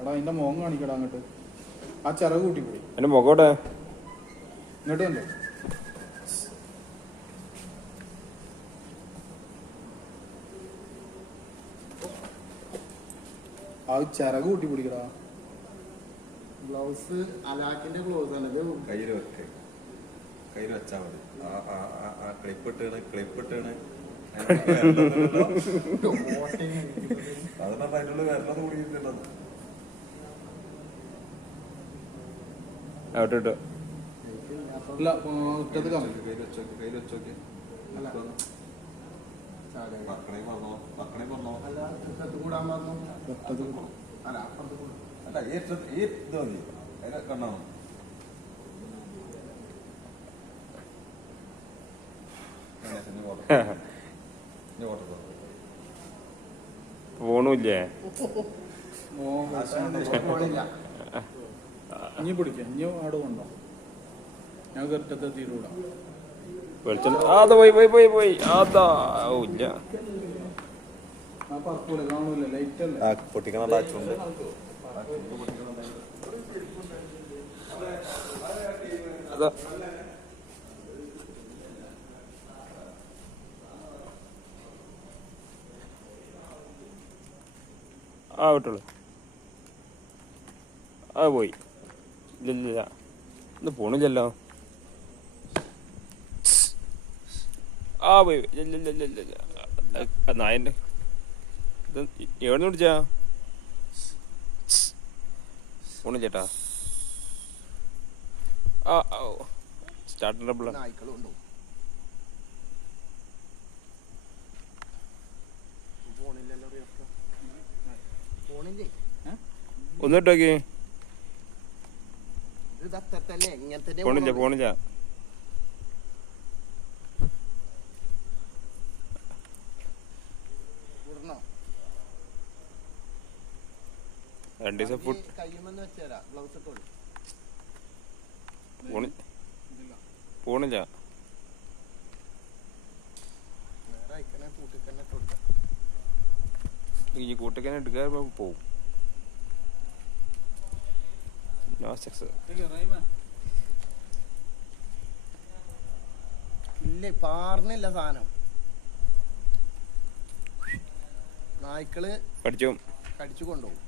എടാ അതിന്റെ മുഖം കാണിക്കടാ അങ്ങോട്ട്. ആ ചിറക് കൂട്ടിപ്പോയി. എന്റെ മുഖോട്ടെ ഇങ്ങോട്ട് കണ്ടോ? ആ ചിറക് കൂട്ടി പിടിക്കടാ. ഗ്ലൗസ് അലാക്കിന്റെ ഗ്ലൗസ് ആണ്. കയ്യിൽ വെക്ക്, കയ്യിൽ വെച്ചാ മതി. ക്ലിപ്പിട്ടാണ് അതിനുള്ള അതിനുള്ള വരണത് കൂടിയിട്ടുണ്ടോ? ഔട്ടോ ഇല്ല മുറ്റത്ത് കാണിക്കും. കയ്യിൽ വെച്ചോക്കെ പക്കണേ പറഞ്ഞോ അല്ല മുറ്റത്ത് കൂടാൻ പറഞ്ഞു. മുറ്റത്ത് അല്ല അപ്പുറത്ത് കൂടാ. അല്ല ഈ ഇത് മതി. അതിനെ കണ്ണാണോ? പോണില്ലേ? ഇനി പിടിക്കാം. ഇനി ആട് കൊണ്ടോ? ഞാൻ കറക്റ്റത്തെ തീരൂടാ. വെളിച്ചെണ്ണ അതാ പോയി അതാ ഇല്ല. ആ പറക്കൂല കാണൂല. ലൈറ്റ് അല്ലേ പൊട്ടിക്കണ ചുണ്ട്. അതാ ആ വിട്ടുള്ളൂ. ആ പോയി. ഇല്ല ഇത് പോണില്ലല്ലോ. ആ പോയി. ഇല്ല നായൻ്റെ ഇത് എവിടെ നിന്ന് പിടിച്ചാ? പോണില്ലേട്ടാ. ആ സ്റ്റാർട്ടിങ് ട്രബിള. ഒന്നിട്ടോക്കി. പോണില്ല. രണ്ട് ദിവസം പോണില്ല. ഈ കൂട്ടക്കന്നെ എടുക്കാൻ പോവും. ഇല്ല പാറിനില്ല സാധനം. നായ്ക്കള് കടിച്ചു കൊണ്ടുപോകും.